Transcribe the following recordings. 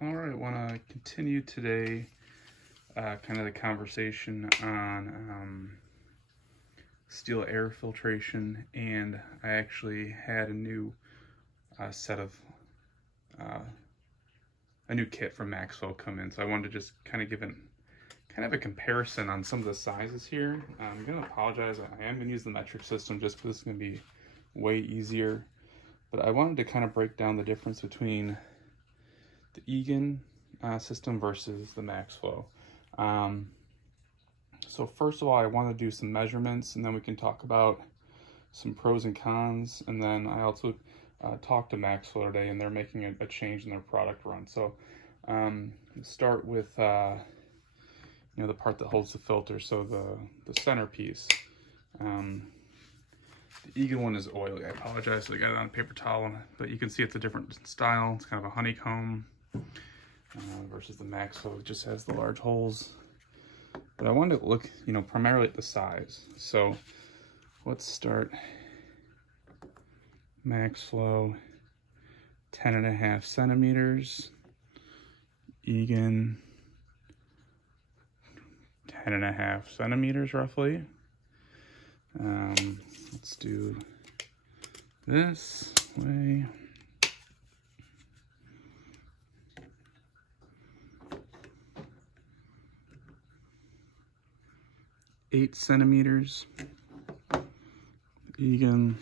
All right, I want to continue today kind of the conversation on Stihl air filtration, and I actually had a new set of a new kit from Maxwell come in, so I wanted to just kind of give a comparison on some of the sizes here. I'm going to apologize, I am going to use the metric system just because it's going to be way easier, but I wanted to kind of break down the difference between the Egan system versus the Maxwell. So first of all, I want to do some measurements, and then we can talk about some pros and cons. And then I also talked to Maxwell today, and they're making a change in their product run. So start with the part that holds the filter, so the centerpiece. The Egan one is oily. I apologize, so I got it on a paper towel, but you can see it's a different style. It's kind of a honeycomb versus the Maxwell, which just has the large holes. But I wanted to look, primarily at the size. So let's start Maxwell, 10.5 centimeters. Egan, 10.5 centimeters roughly. Let's do this way. Eight centimeters. Egan.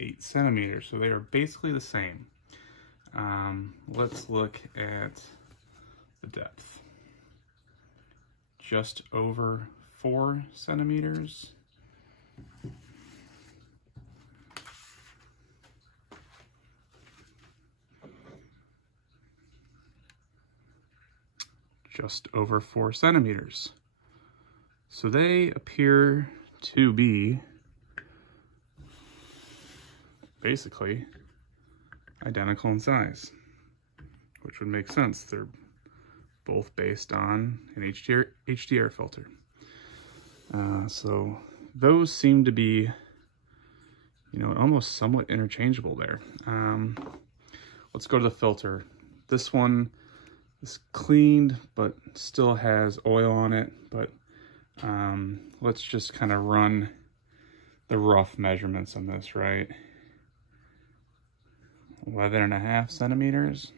8 centimeters. So they are basically the same. Let's look at the depth. Just over 4 centimeters. Just over 4 centimeters. So they appear to be basically identical in size, which would make sense. They're both based on an HDR filter. So those seem to be, almost somewhat interchangeable there. Let's go to the filter. This one is cleaned, but still has oil on it. But let's just kind of run the rough measurements on this, right? 11.5 centimeters.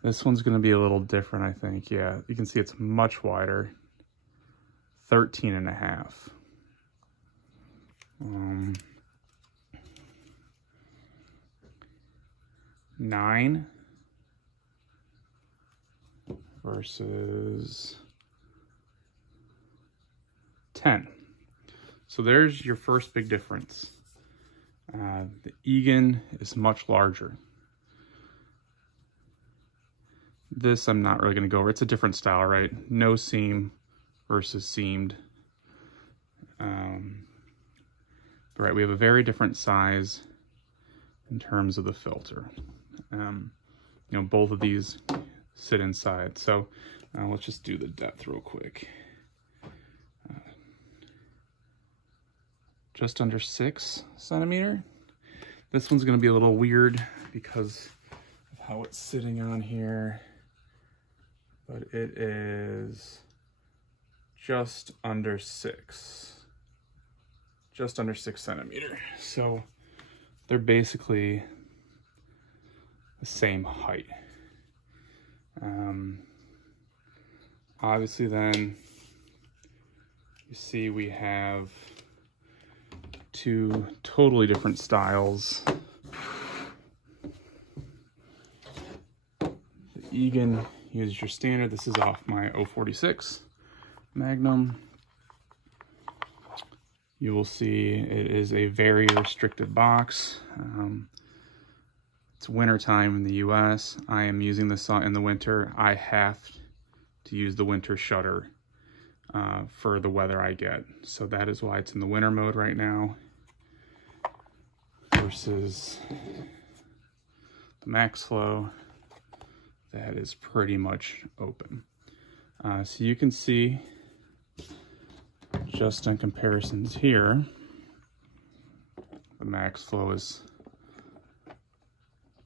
This one's going to be a little different, I think. Yeah, you can see it's much wider. 13.5. 9 versus 10. So there's your first big difference. The Egan is much larger. This I'm not really going to go over. It's a different style, right? No seam versus seamed. Right, we have a very different size in terms of the filter. Both of these sit inside. So let's just do the depth real quick. Just under 6 centimeter. This one's going to be a little weird because of how it's sitting on here, but it is just under 6 centimeter. So they're basically the same height. Obviously then you see we have two totally different styles. The Egan uses your standard. This is off my 046 Magnum. You will see it is a very restricted box. It's winter time in the US. I am using this in the winter. I have to use the winter shutter for the weather I get. So that is why it's in the winter mode right now. Versus the Maxwell, that is pretty much open. So you can see just on comparisons here, The max flow is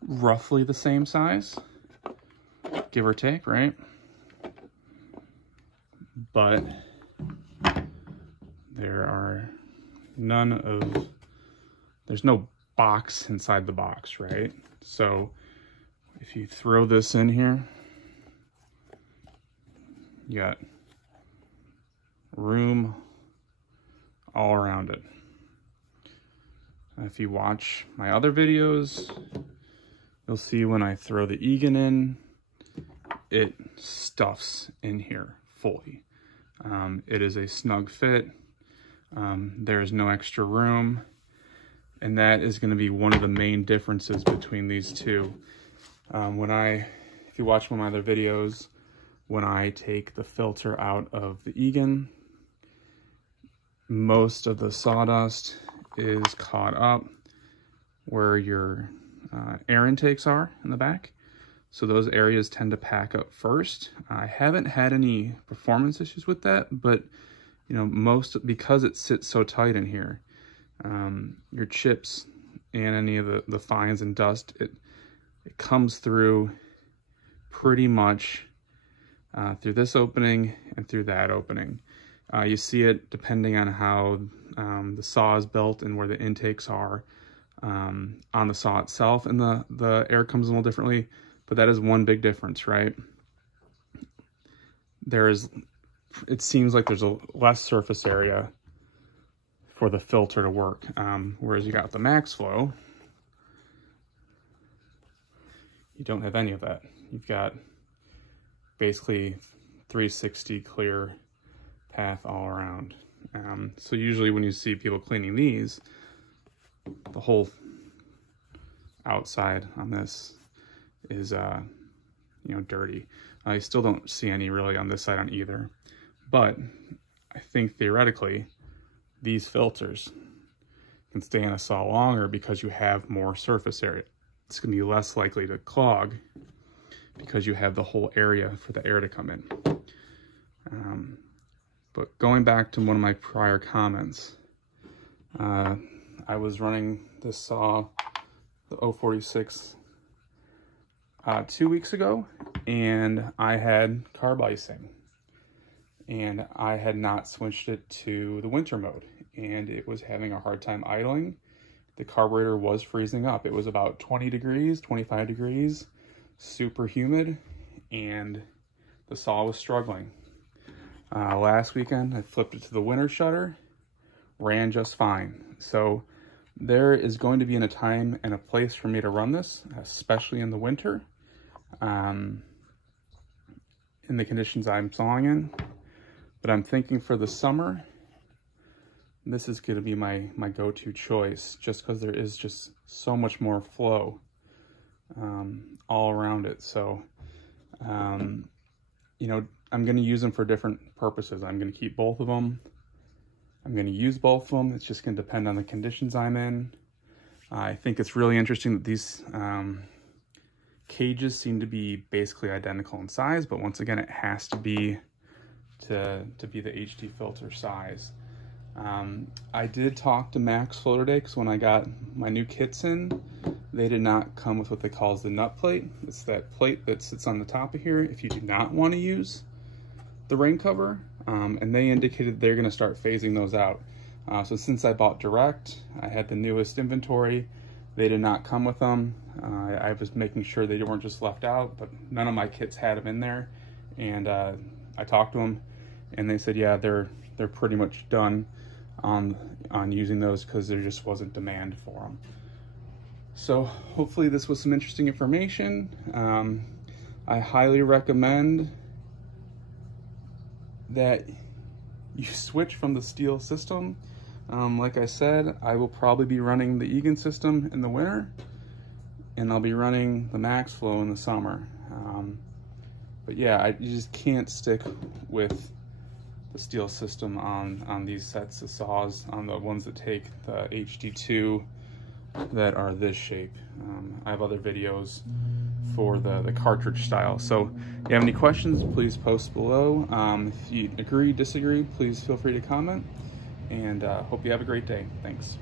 roughly the same size, give or take, right? But there's no box inside the box, right? So if you throw this in here, you got room all around it. If you watch my other videos, you'll see when I throw the Egan in, it stuffs in here fully. It is a snug fit. There is no extra room. And that is going to be one of the main differences between these two. If you watch one of my other videos, when I take the filter out of the Egan, most of the sawdust is caught up where your air intakes are in the back. So those areas tend to pack up first. I haven't had any performance issues with that, but you know, because it sits so tight in here, your chips and any of the fines and dust, it comes through pretty much through this opening and through that opening. You see it depending on how the saw is built and where the intakes are on the saw itself, and the air comes a little differently, but that is one big difference, right? It seems like there's a less surface area for the filter to work, whereas you got the max flow, you don't have any of that. You've got basically 360 clear path all around. So usually when you see people cleaning these, the whole outside on this is you know, dirty. I still don't see any really on this side on either, but I think theoretically these filters can stay in a saw longer because you have more surface area. It's gonna be less likely to clog because you have the whole area for the air to come in. But going back to one of my prior comments, I was running this saw, the 046, 2 weeks ago, and I had carb icing, and I had not switched it to the winter mode, and it was having a hard time idling. The carburetor was freezing up. It was about 20 degrees, 25 degrees, super humid, and the saw was struggling. Last weekend, I flipped it to the winter shutter, ran just fine. So there is going to be a time and a place for me to run this, especially in the winter, in the conditions I'm sawing in. But I'm thinking for the summer, this is going to be my go-to choice, just because there is just so much more flow all around it. So, you know, I'm going to use them for different purposes. I'm going to keep both of them. I'm going to use both of them. It's just going to depend on the conditions I'm in. I think it's really interesting that these cages seem to be basically identical in size, but once again, it has to be to be the HD filter size. I did talk to MaxFlow today because when I got my new kits in, they did not come with what they call the nut plate. It's that plate that sits on the top of here if you do not want to use the rain cover, and they indicated they're going to start phasing those out. So since I bought direct, I had the newest inventory. They did not come with them. I was making sure they weren't just left out, but none of my kits had them in there. And I talked to them, and they said, yeah, they're pretty much done on using those because there just wasn't demand for them. So hopefully this was some interesting information. I highly recommend that you switch from the Stihl system. Like I said, I will probably be running the Egan system in the winter, and I'll be running the MaxFlow in the summer. But yeah, you just can't stick with the Stihl system on these sets of saws, on the ones that take the HD2 that are this shape. I have other videos for the cartridge style. So if you have any questions, please post below. If you agree, disagree, please feel free to comment, and hope you have a great day. Thanks.